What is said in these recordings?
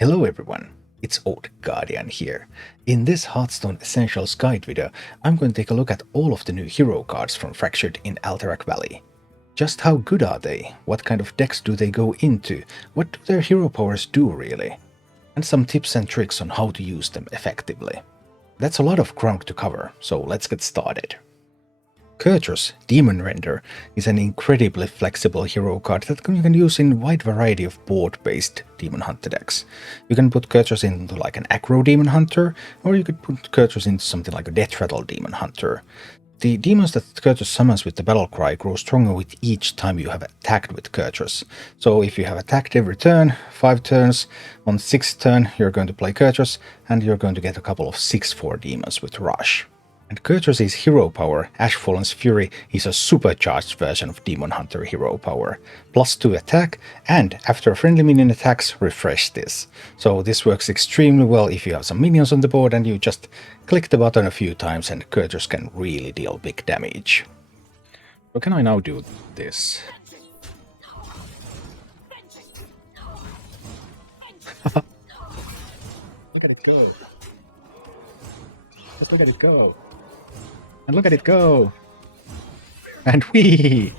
Hello everyone, it's Old Guardian here. In this Hearthstone Essentials guide video, I'm going to take a look at all of the new hero cards from Fractured in Alterac Valley. Just how good are they? What kind of decks do they go into? What do their hero powers do really? And some tips and tricks on how to use them effectively. That's a lot of ground to cover, so let's get started. Kurtrus, Demon Render, is an incredibly flexible hero card that you can use in a wide variety of board-based Demon Hunter decks. You can put Kurtrus into like an aggro Demon Hunter, or you could put Kurtrus into something like a Death Rattle Demon Hunter. The demons that Kurtrus summons with the battle cry grow stronger with each time you have attacked with Kurtrus. So if you have attacked every turn, 5 turns, on 6th turn you're going to play Kurtrus, and you're going to get a couple of 6/4 demons with Rush. And Kurtrus' hero power, Ashfallen's Fury, is a supercharged version of Demon Hunter hero power. +2 attack, and after a friendly minion attacks, refresh this. So this works extremely well if you have some minions on the board and you just click the button a few times and Kurtrus can really deal big damage. So can I now do this? Look at it go. Just look at it go. And look at it go! And whee!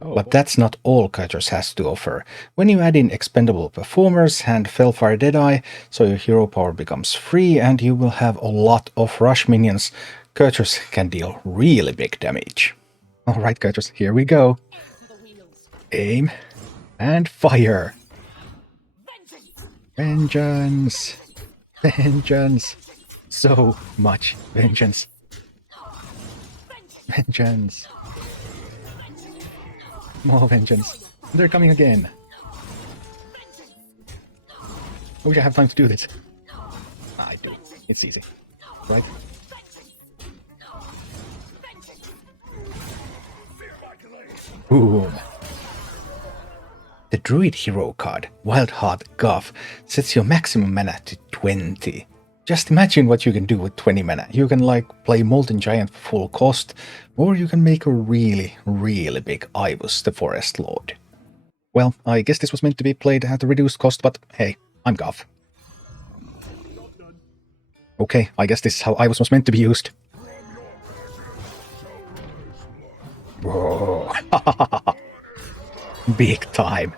Oh. But that's not all Kurtrus has to offer. When you add in expendable performers and Fellfire Deadeye, so your hero power becomes free and you will have a lot of rush minions, Kurtrus can deal really big damage. Alright Kurtrus, here we go. Aim and fire! Vengeance! Vengeance! So much vengeance. Vengeance. More vengeance. They're coming again. I wish I have time to do this. I do. It's easy. Right? Boom. The Druid hero card, Wildheart Guff, sets your maximum mana to 20. Just imagine what you can do with 20 mana. You can like play Molten Giant for full cost, or you can make a really, really big Ivus the Forest Lord. Well, I guess this was meant to be played at a reduced cost, but hey, I'm Guff. Okay, I guess this is how Ivus was meant to be used. Whoa. Big time.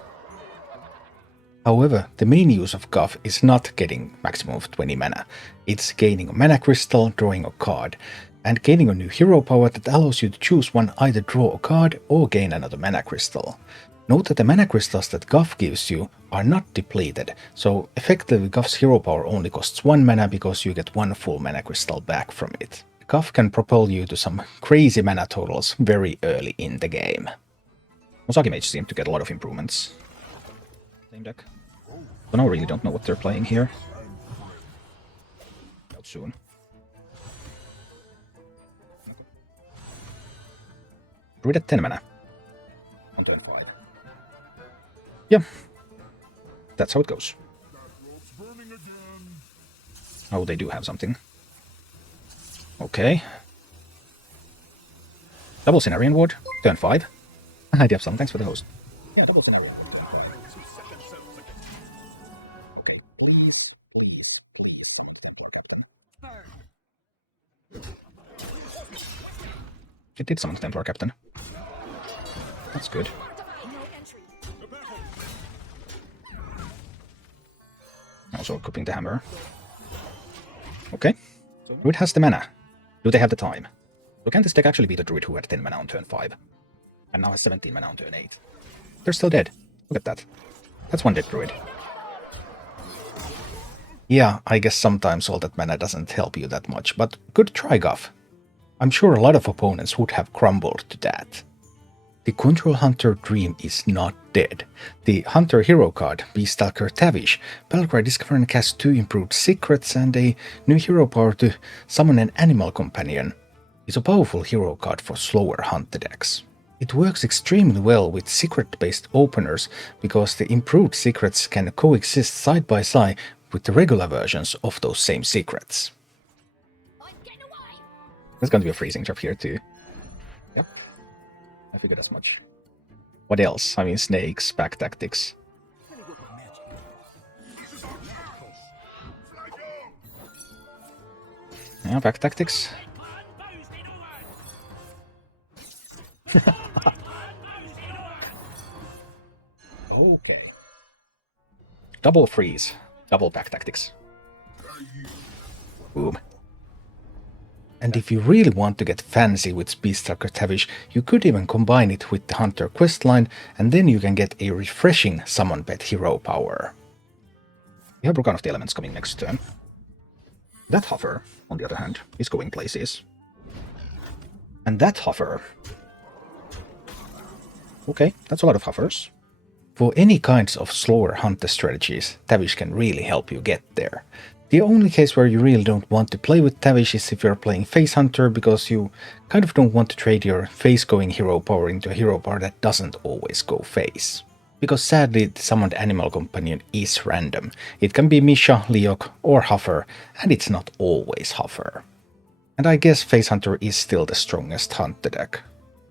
However, the main use of Guff is not getting maximum of 20 mana. It's gaining a mana crystal, drawing a card, and gaining a new hero power that allows you to choose one, either draw a card or gain another mana crystal. Note that the mana crystals that Guff gives you are not depleted, so effectively Guff's hero power only costs 1 mana because you get 1 full mana crystal back from it. Guff can propel you to some crazy mana totals very early in the game. Mosagi Mage seemed to get a lot of improvements. Same deck. So now I really don't know what they're playing here. Out soon. Okay. Druid at 10 mana. On turn 5. Yeah. That's how it goes. Oh, they do have something. Okay. Double Cenarian Ward. Turn 5. I do have some. Thanks for the host. Yeah, double Cenarian. It did summon the Templar Captain. That's good. Also equipping the hammer. Okay. Druid has the mana. Do they have the time? So can this deck actually beat a Druid who had 10 mana on turn 5? And now has 17 mana on turn 8? They're still dead. Look at that. That's one dead Druid. Yeah, I guess sometimes all that mana doesn't help you that much, but good try, Guff. I'm sure a lot of opponents would have crumbled to that. The Control Hunter Dream is not dead. The Hunter hero card, Beastalker Tavish, Battlecry discover and cast 2 improved secrets and a new hero power to summon an animal companion, is a powerful hero card for slower hunter decks. It works extremely well with secret-based openers because the improved secrets can coexist side by side with the regular versions of those same secrets. There's going to be a freezing trap here too. Yep. I figured as much. What else? I mean, snakes, pack tactics. Yeah, back tactics. Okay. Double freeze. Double back tactics. Boom. And if you really want to get fancy with Speedstrucker Tavish, you could even combine it with the Hunter questline, and then you can get a refreshing summon pet hero power. We have Bru'kan of the Elements coming next turn. That Hover, on the other hand, is going places. And that Hover... Okay, that's a lot of Hovers. For any kinds of slower hunter strategies, Tavish can really help you get there. The only case where you really don't want to play with Tavish is if you're playing Face Hunter, because you kind of don't want to trade your face-going hero power into a hero power that doesn't always go face. Because sadly, the summoned animal companion is random. It can be Misha, Leok, or Hover, and it's not always Hover. And I guess Face Hunter is still the strongest hunter deck.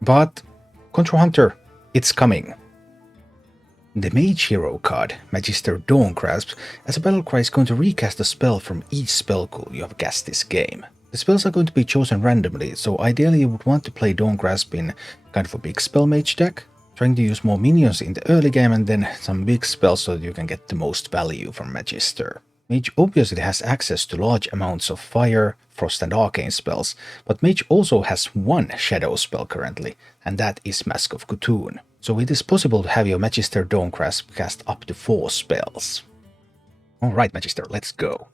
But Control Hunter, it's coming. The Mage hero card, Magister Dawngrasp, as a battlecry is going to recast a spell from each spell pool you have cast this game. The spells are going to be chosen randomly, so ideally you would want to play Dawngrasp in kind of a big spell mage deck, trying to use more minions in the early game and then some big spells so that you can get the most value from Magister. Mage obviously has access to large amounts of fire, frost and arcane spells, but Mage also has one shadow spell currently, and that is Mask of Cthulhu. So it is possible to have your Magister Dawngrasp cast up to 4 spells. Alright Magister, let's go.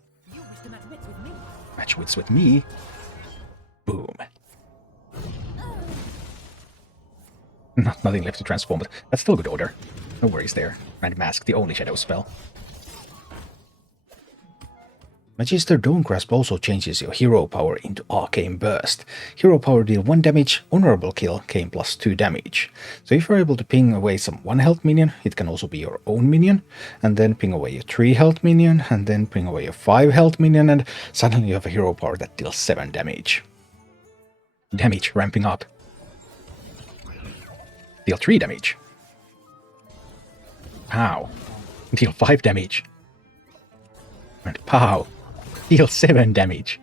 Match wits with me. Boom. Nothing left to transform, but that's still good order. No worries there. Random Mask, the only shadow spell. Magister Dawngrasp also changes your hero power into Arcane Burst. Hero power deal 1 damage, honorable kill gain plus 2 damage. So if you're able to ping away some 1 health minion, it can also be your own minion, and then ping away a 3 health minion, and then ping away a 5 health minion, and suddenly you have a hero power that deals 7 damage. Damage ramping up. Deal 3 damage. Pow. Deal 5 damage. And pow. Deal 7 damage.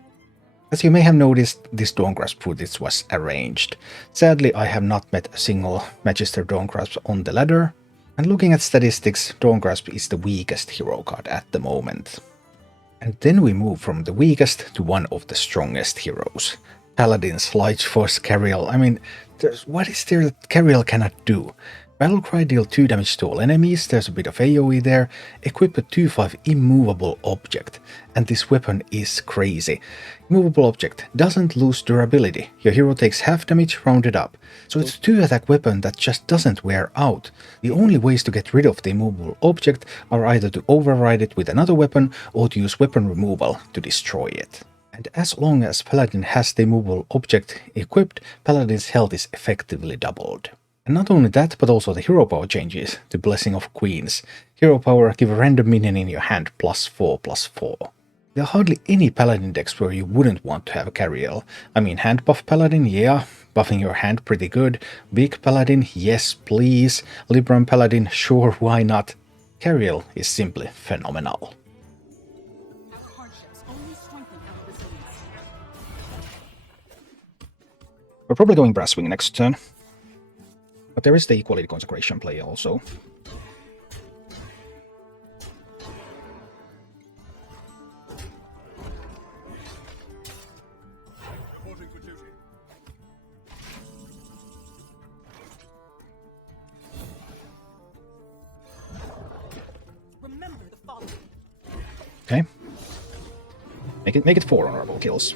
As you may have noticed, this Dawngrasp footage was arranged. Sadly, I have not met a single Magister Dawngrasp on the ladder, and looking at statistics, Dawngrasp is the weakest hero card at the moment. And then we move from the weakest to one of the strongest heroes. Paladin's Light Force Cariel. I mean, what is there that Cariel cannot do? Battlecry deal 2 damage to all enemies, there's a bit of AoE there, equip a 2/5 immovable object, and this weapon is crazy. Immovable object doesn't lose durability, your hero takes half damage rounded up, so it's a 2-attack weapon that just doesn't wear out. The only ways to get rid of the immovable object are either to override it with another weapon or to use weapon removal to destroy it. And as long as Paladin has the immovable object equipped, Paladin's health is effectively doubled. And not only that, but also the hero power changes to Blessing of Queens. Hero power, give a random minion in your hand +4/+4. There are hardly any Paladin decks where you wouldn't want to have a Cariel. I mean, hand buff Paladin, yeah, buffing your hand pretty good. Big Paladin, yes please. Libram Paladin, sure, why not? Cariel is simply phenomenal. We're probably going Brasswing next turn. But there is the Equality Consecration play also. Okay. Make it 4 honorable kills.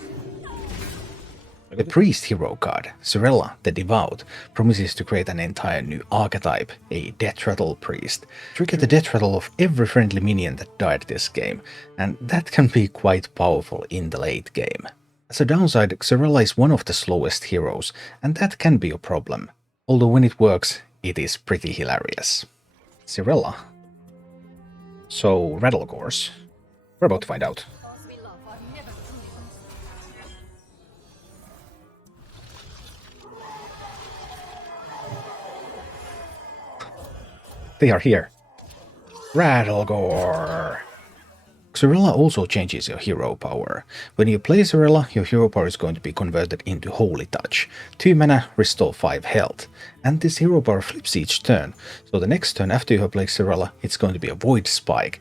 The Priest hero card, Xyrella the Devout, promises to create an entire new archetype, a Death Rattle Priest. Trigger the Death Rattle of every friendly minion that died this game, and that can be quite powerful in the late game. As a downside, Xyrella is one of the slowest heroes, and that can be a problem. Although when it works, it is pretty hilarious. Xyrella. So, Rattlegores. We're about to find out. They are here. Rattlegore! Xyrella also changes your hero power. When you play Xyrella, your hero power is going to be converted into Holy Touch. 2 mana, restore 5 health. And this hero power flips each turn, so the next turn after you have played Xyrella, it's going to be a Void Spike.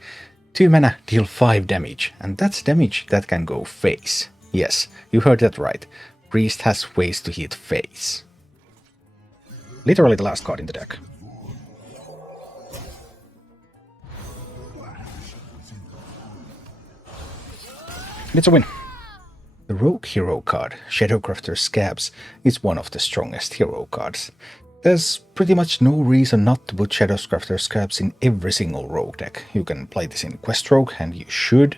2 mana, deal 5 damage, and that's damage that can go face. Yes, you heard that right. Priest has ways to hit face. Literally the last card in the deck. It's a win. The Rogue hero card, Shadowcrafter Scabbs, is one of the strongest hero cards. There's pretty much no reason not to put Shadowcrafter Scabbs in every single rogue deck. You can play this in Quest Rogue, and you should.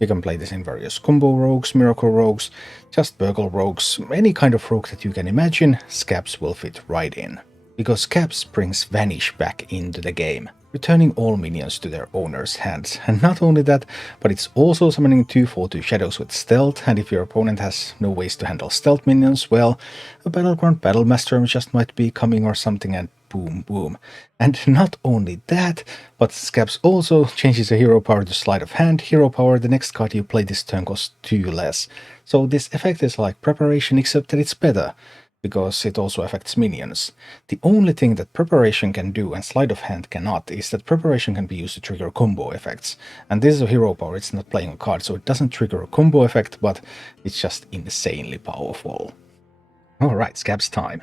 You can play this in various combo rogues, miracle rogues, just burgle rogues, any kind of rogue that you can imagine, Scabbs will fit right in. Because Scabbs brings Vanish back into the game, returning all minions to their owner's hands. And not only that, but it's also summoning 2/4 shadows with stealth, and if your opponent has no ways to handle stealth minions, well, a Battleground Battlemaster just might be coming or something, and boom, boom. And not only that, but Scabbs also changes the hero power to Sleight of Hand. Hero power, the next card you play this turn costs 2 less. So this effect is like Preparation, except that it's better, because it also affects minions. The only thing that Preparation can do and Sleight of Hand cannot is that Preparation can be used to trigger combo effects. And this is a hero power, it's not playing a card, so it doesn't trigger a combo effect, but it's just insanely powerful. Alright, Scabbs time.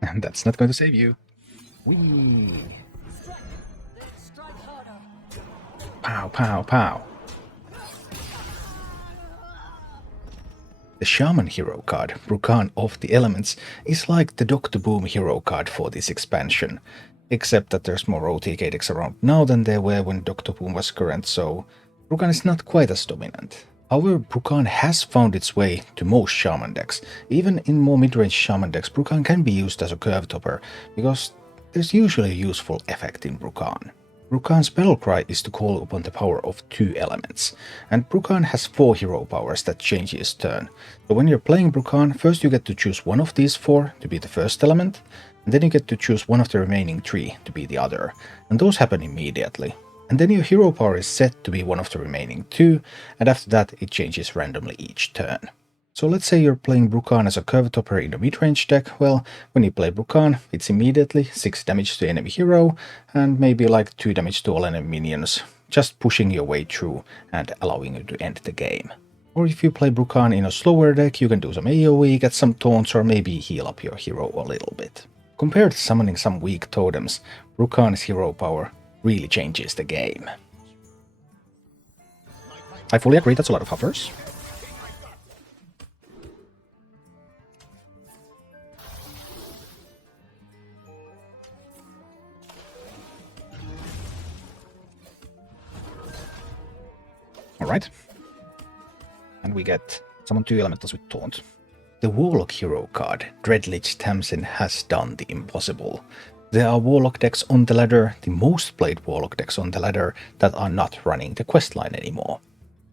And that's not going to save you. Whee! Pow, pow, pow. The Shaman hero card, Bru'kan of the Elements, is like the Dr. Boom hero card for this expansion. Except that there's more OTK decks around now than there were when Dr. Boom was current, so Bru'kan is not quite as dominant. However, Bru'kan has found its way to most Shaman decks. Even in more mid-range Shaman decks, Bru'kan can be used as a curve topper, because there's usually a useful effect in Bru'kan. Bru'kan's battle cry is to call upon the power of 2 elements, and Bru'kan has 4 hero powers that change each turn. So when you're playing Bru'kan, first you get to choose one of these 4 to be the first element, and then you get to choose one of the remaining 3 to be the other, and those happen immediately. And then your hero power is set to be one of the remaining 2, and after that it changes randomly each turn. So let's say you're playing Bru'kan as a curve topper in a mid-range deck. Well, when you play Bru'kan, it's immediately 6 damage to enemy hero, and maybe like 2 damage to all enemy minions, just pushing your way through and allowing you to end the game. Or if you play Bru'kan in a slower deck, you can do some AoE, get some taunts, or maybe heal up your hero a little bit. Compared to summoning some weak totems, Bru'kan's hero power really changes the game. I fully agree, that's a lot of hovers. Alright. And we get summon 2 elementals with taunt. The Warlock hero card, Dreadlich Tamsin, has done the impossible. There are Warlock decks on the ladder, the most played Warlock decks on the ladder, that are not running the questline anymore.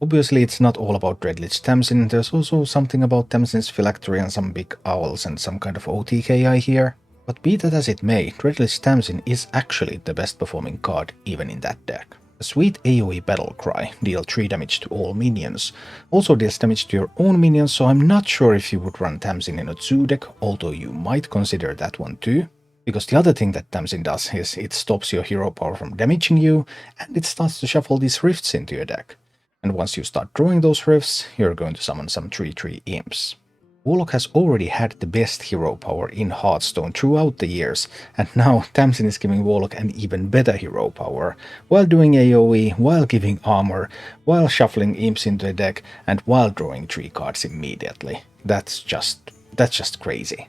Obviously it's not all about Dreadlich Tamsin, there's also something about Tamsin's Phylactery and some big owls and some kind of OTKI here. But be that as it may, Dreadlich Tamsin is actually the best performing card even in that deck. A sweet AoE battle cry, deal 3 damage to all minions. Also deals damage to your own minions, so I'm not sure if you would run Tamsin in a zoo deck, although you might consider that one too. Because the other thing that Tamsin does is it stops your hero power from damaging you, and it starts to shuffle these rifts into your deck. And once you start drawing those rifts, you're going to summon some 3/3 imps. Warlock has already had the best hero power in Hearthstone throughout the years, and now Tamsin is giving Warlock an even better hero power, while doing AoE, while giving armor, while shuffling imps into the deck, and while drawing 3 cards immediately. That's just crazy.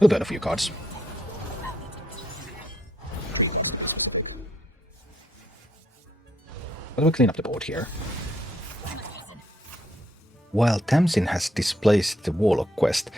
We'll burn a few cards. But we'll clean up the board here. While Tamsin has displaced the Warlock quest,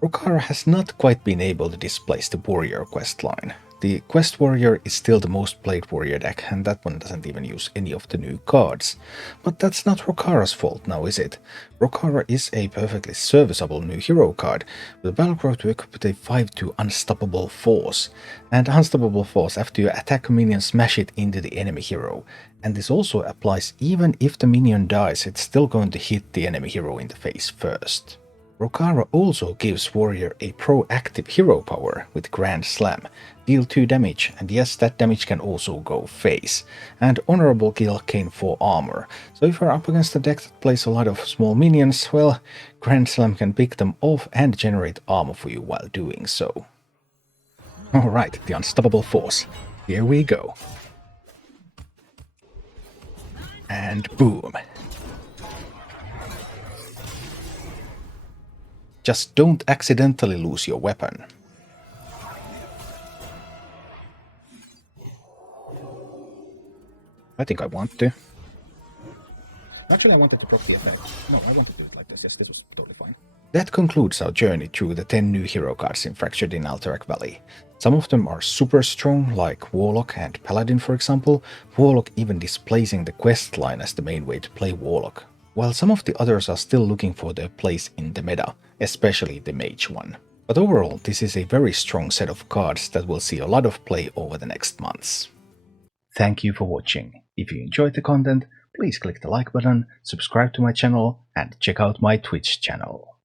Rokara has not quite been able to displace the Warrior quest line. the Quest Warrior is still the most played warrior deck, and that one doesn't even use any of the new cards. But that's not Rokara's fault now, is it? Rokara is a perfectly serviceable new hero card, with a Battlecrow to equip with a 5/2 Unstoppable Force. And Unstoppable Force, after you attack a minion, smash it into the enemy hero. And this also applies even if the minion dies, it's still going to hit the enemy hero in the face first. Rokara also gives Warrior a proactive hero power with Grand Slam, deal 2 damage, and yes, that damage can also go face, and Honorable Kill gain 4 armor, so if you're up against a deck that plays a lot of small minions, well, Grand Slam can pick them off and generate armor for you while doing so. Alright, the Unstoppable Force. Here we go. And boom. Just don't accidentally lose your weapon. I think I want to. Actually, I wanted to proc the effect. No, I wanted to do it like this. Yes, this was totally fine. That concludes our journey through the 10 new hero cards in Fractured in Alterac Valley. Some of them are super strong, like Warlock and Paladin for example, Warlock even displacing the quest line as the main way to play Warlock, while some of the others are still looking for their place in the meta, especially the Mage one. But overall, this is a very strong set of cards that will see a lot of play over the next months. Thank you for watching. If you enjoyed the content, please click the like button, subscribe to my channel, and check out my Twitch channel.